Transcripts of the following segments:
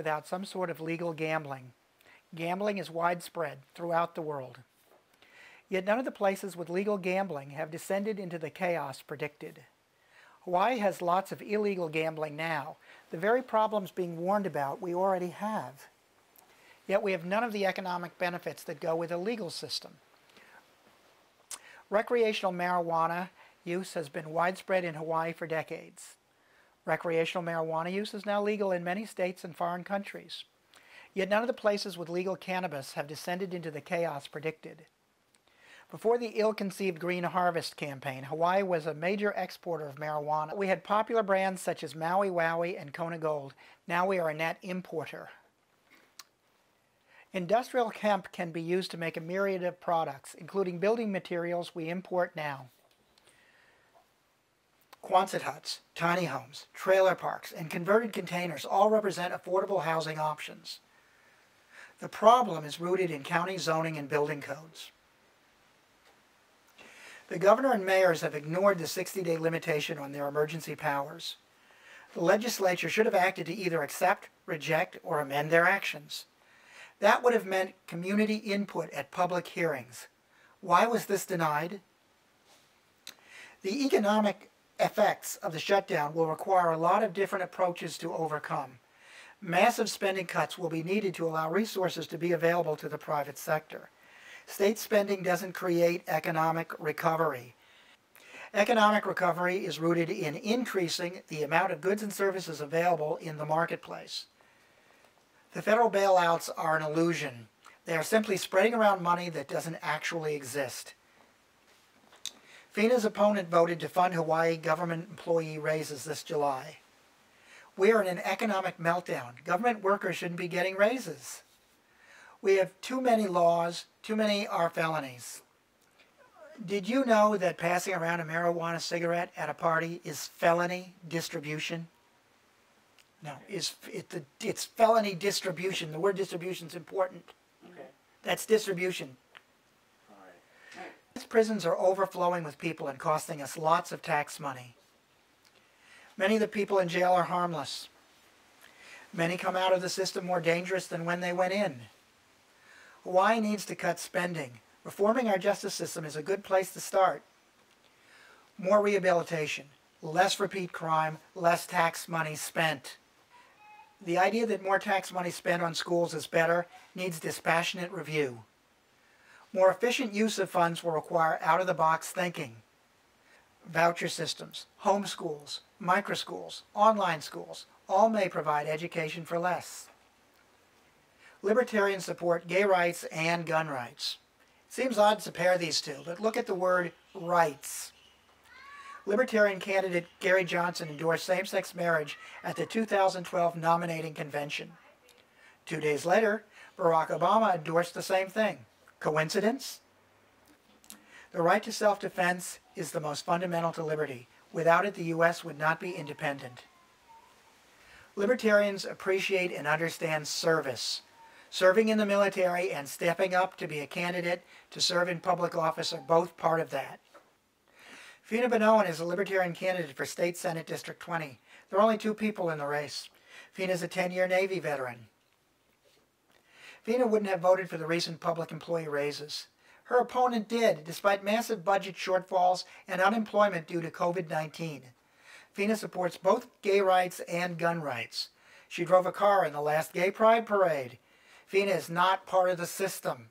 without some sort of legal gambling. Gambling is widespread throughout the world. Yet none of the places with legal gambling have descended into the chaos predicted. Hawaii has lots of illegal gambling now. The very problems being warned about we already have. Yet we have none of the economic benefits that go with a legal system. Recreational marijuana use has been widespread in Hawaii for decades. Recreational marijuana use is now legal in many states and foreign countries. Yet none of the places with legal cannabis have descended into the chaos predicted. Before the ill-conceived Green Harvest campaign, Hawaii was a major exporter of marijuana. We had popular brands such as Maui Wowie and Kona Gold. Now we are a net importer. Industrial hemp can be used to make a myriad of products, including building materials we import now. Quonset huts, tiny homes, trailer parks, and converted containers all represent affordable housing options. The problem is rooted in county zoning and building codes. The governor and mayors have ignored the 60-day limitation on their emergency powers. The legislature should have acted to either accept, reject, or amend their actions. That would have meant community input at public hearings. Why was this denied? The economic effects of the shutdown will require a lot of different approaches to overcome. Massive spending cuts will be needed to allow resources to be available to the private sector. State spending doesn't create economic recovery. Economic recovery is rooted in increasing the amount of goods and services available in the marketplace. The federal bailouts are an illusion. They are simply spreading around money that doesn't actually exist. FENA's opponent voted to fund Hawaii government employee raises this July. We are in an economic meltdown. Government workers shouldn't be getting raises. We have too many laws, too many are felonies. Did you know that passing around a marijuana cigarette at a party is felony distribution? No, it's felony distribution. The word distribution is important. Okay. That's distribution. All right. These prisons are overflowing with people and costing us lots of tax money. Many of the people in jail are harmless. Many come out of the system more dangerous than when they went in. Hawaii needs to cut spending. Reforming our justice system is a good place to start. More rehabilitation, less repeat crime, less tax money spent. The idea that more tax money spent on schools is better needs dispassionate review. More efficient use of funds will require out-of-the-box thinking. Voucher systems, home schools, microschools, online schools, all may provide education for less. Libertarians support gay rights and gun rights. It seems odd to pair these two, but look at the word rights. Libertarian candidate Gary Johnson endorsed same-sex marriage at the 2012 nominating convention. 2 days later, Barack Obama endorsed the same thing. Coincidence? The right to self-defense is the most fundamental to liberty. Without it, the U.S. would not be independent. Libertarians appreciate and understand service. Serving in the military and stepping up to be a candidate to serve in public office are both part of that. Fina Benoan is a Libertarian candidate for State Senate District 20. There are only 2 people in the race. Fina is a 10-year Navy veteran. Fina wouldn't have voted for the recent public employee raises. Her opponent did, despite massive budget shortfalls and unemployment due to COVID-19. Fina supports both gay rights and gun rights. She drove a car in the last Gay Pride Parade. Fina is not part of the system.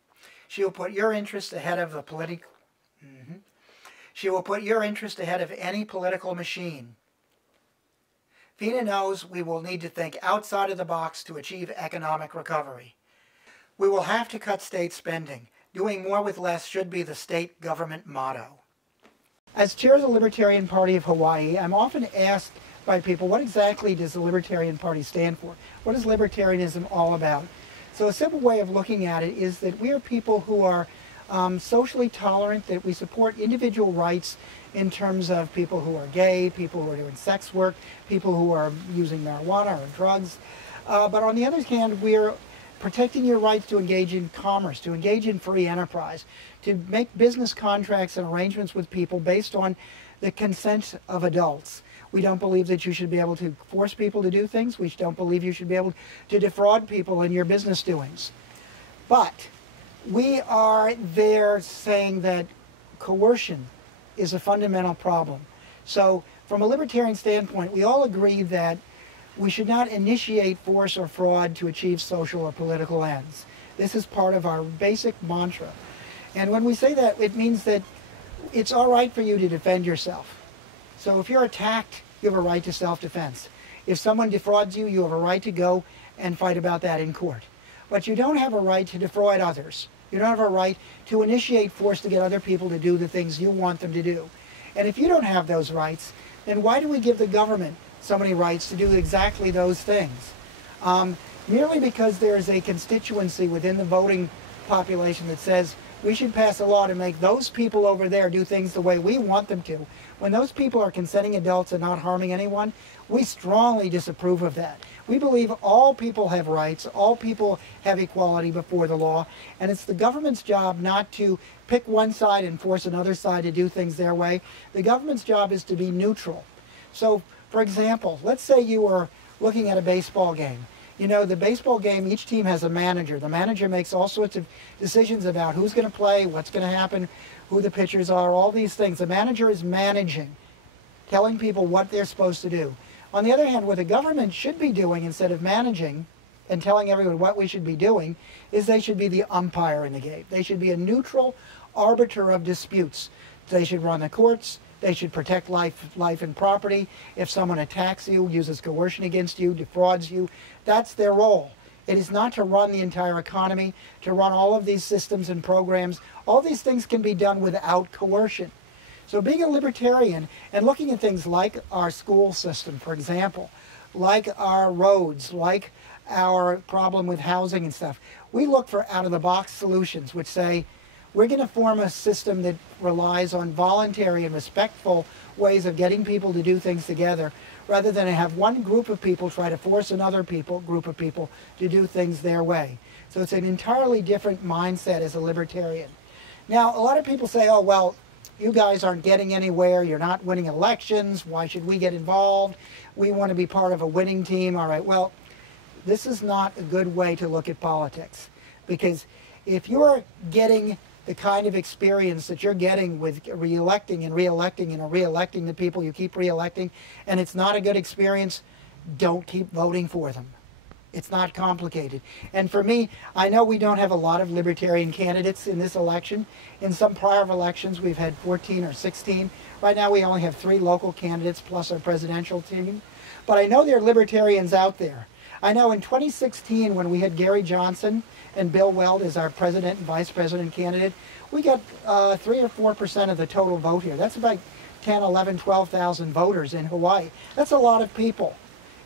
She will put your interest ahead of the She will put your interest ahead of any political machine. Fina knows we will need to think outside of the box to achieve economic recovery. We will have to cut state spending. Doing more with less should be the state government motto. As chair of the Libertarian Party of Hawaii, I'm often asked by people, what exactly does the Libertarian Party stand for? What is libertarianism all about? So a simple way of looking at it is that we are people who are socially tolerant, that we support individual rights in terms of people who are gay, people who are doing sex work, people who are using marijuana or drugs. But on the other hand, we're protecting your rights to engage in commerce, to engage in free enterprise, to make business contracts and arrangements with people based on the consent of adults. We don't believe that you should be able to force people to do things. We don't believe you should be able to defraud people in your business doings. But we are there saying that coercion is a fundamental problem. So from a libertarian standpoint, we all agree that we should not initiate force or fraud to achieve social or political ends. This is part of our basic mantra. And when we say that, it means that it's all right for you to defend yourself. So if you're attacked, you have a right to self-defense. If someone defrauds you, you have a right to go and fight about that in court. But you don't have a right to defraud others. You don't have a right to initiate force to get other people to do the things you want them to do. And if you don't have those rights, then why do we give the government so many rights to do exactly those things? Merely because there is a constituency within the voting population that says we should pass a law to make those people over there do things the way we want them to. When those people are consenting adults and not harming anyone, we strongly disapprove of that. We believe all people have rights, all people have equality before the law, and it's the government's job not to pick one side and force another side to do things their way. The government's job is to be neutral. So, for example, let's say you were looking at a baseball game. You know, the baseball game, each team has a manager. The manager makes all sorts of decisions about who's going to play, what's going to happen, who the pitchers are, all these things. The manager is managing, telling people what they're supposed to do. On the other hand, what the government should be doing instead of managing and telling everyone what we should be doing is they should be the umpire in the game. They should be a neutral arbiter of disputes. They should run the courts. They should protect life and property. If someone attacks you, uses coercion against you, defrauds you, that's their role. It is not to run the entire economy, to run all of these systems and programs. All these things can be done without coercion. So being a libertarian and looking at things like our school system, for example, like our roads, like our problem with housing and stuff, we look for out-of-the-box solutions which say, we're going to form a system that relies on voluntary and respectful ways of getting people to do things together, rather than to have one group of people try to force another group of people to do things their way. So it's an entirely different mindset as a libertarian. Now, a lot of people say, oh, well, you guys aren't getting anywhere, you're not winning elections, why should we get involved? We want to be part of a winning team. All right, well, this is not a good way to look at politics, because if you're getting the kind of experience that you're getting with re-electing and re-electing and re-electing the people you keep re-electing, and it's not a good experience, don't keep voting for them. It's not complicated. And for me, I know we don't have a lot of libertarian candidates in this election. In some prior elections, we've had 14 or 16. Right now, we only have 3 local candidates plus our presidential team. But I know there are libertarians out there. I know in 2016, when we had Gary Johnson and Bill Weld as our president and vice president candidate, we got 3 or 4% of the total vote here. That's about 10, 11, 12,000 voters in Hawaii. That's a lot of people.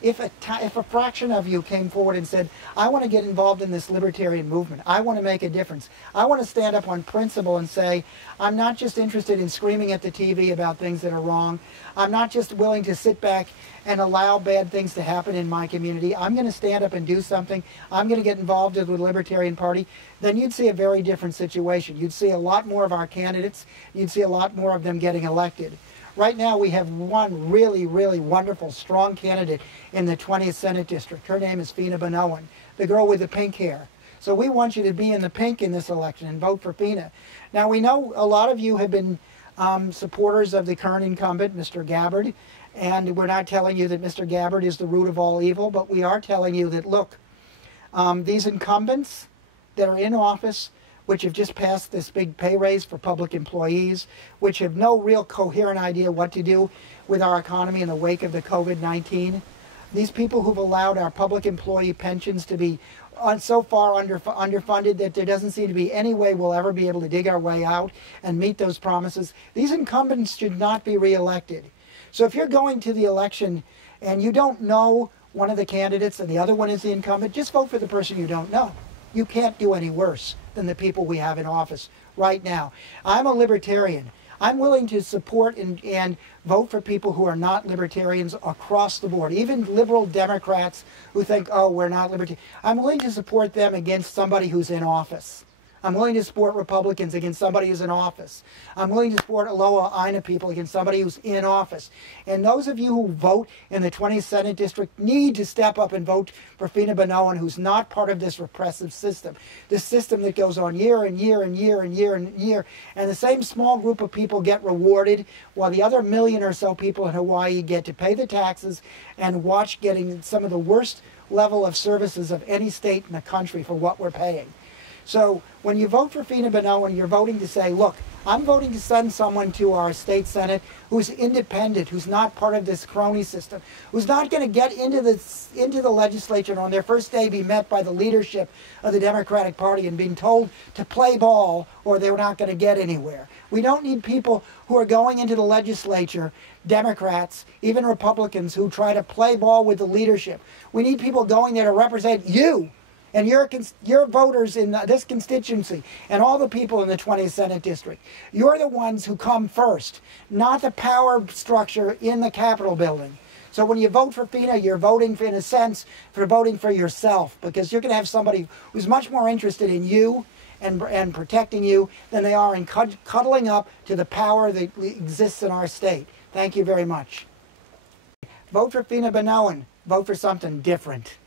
If a fraction of you came forward and said, I want to get involved in this libertarian movement, I want to make a difference, I want to stand up on principle and say, I'm not just interested in screaming at the TV about things that are wrong, I'm not just willing to sit back and allow bad things to happen in my community, I'm going to stand up and do something, I'm going to get involved with the Libertarian Party, then you'd see a very different situation. You'd see a lot more of our candidates, you'd see a lot more of them getting elected. Right now we have one really, really wonderful, strong candidate in the 20th Senate District. Her name is Fina Banoan, the girl with the pink hair. So we want you to be in the pink in this election and vote for Fina. Now we know a lot of you have been supporters of the current incumbent, Mr. Gabbard, and we're not telling you that Mr. Gabbard is the root of all evil, but we are telling you that, look, these incumbents that are in office, which have just passed this big pay raise for public employees, which have no real coherent idea what to do with our economy in the wake of the COVID-19. These people who've allowed our public employee pensions to be so far underfunded that there doesn't seem to be any way we'll ever be able to dig our way out and meet those promises. These incumbents should not be reelected. So if you're going to the election and you don't know one of the candidates and the other one is the incumbent, just vote for the person you don't know. You can't do any worse than the people we have in office right now. I'm a libertarian. I'm willing to support and vote for people who are not libertarians across the board, even liberal Democrats who think, oh, we're not libertarian. I'm willing to support them against somebody who's in office. I'm willing to support Republicans against somebody who's in office. I'm willing to support Aloha Aina people against somebody who's in office. And those of you who vote in the 20th Senate District need to step up and vote for Fina Banoan, who's not part of this repressive system. This system that goes on year and year and year and year and year. And the same small group of people get rewarded while the other million or so people in Hawaii get to pay the taxes and watch getting some of the worst level of services of any state in the country for what we're paying. So when you vote for Fina Banoan, you're voting to say, look, I'm voting to send someone to our state senate who's independent, who's not part of this crony system, who's not going to get into the legislature and on their first day be met by the leadership of the Democratic Party and being told to play ball or they're not going to get anywhere. We don't need people who are going into the legislature, Democrats, even Republicans, who try to play ball with the leadership. We need people going there to represent you and your voters in this constituency and all the people in the 20th Senate District. You're the ones who come first, not the power structure in the Capitol building. So when you vote for Fina, you're voting, in a sense, for voting for yourself, because you're going to have somebody who's much more interested in you and protecting you than they are in cuddling up to the power that exists in our state. Thank you very much. Vote for Fina Banoan. Vote for something different.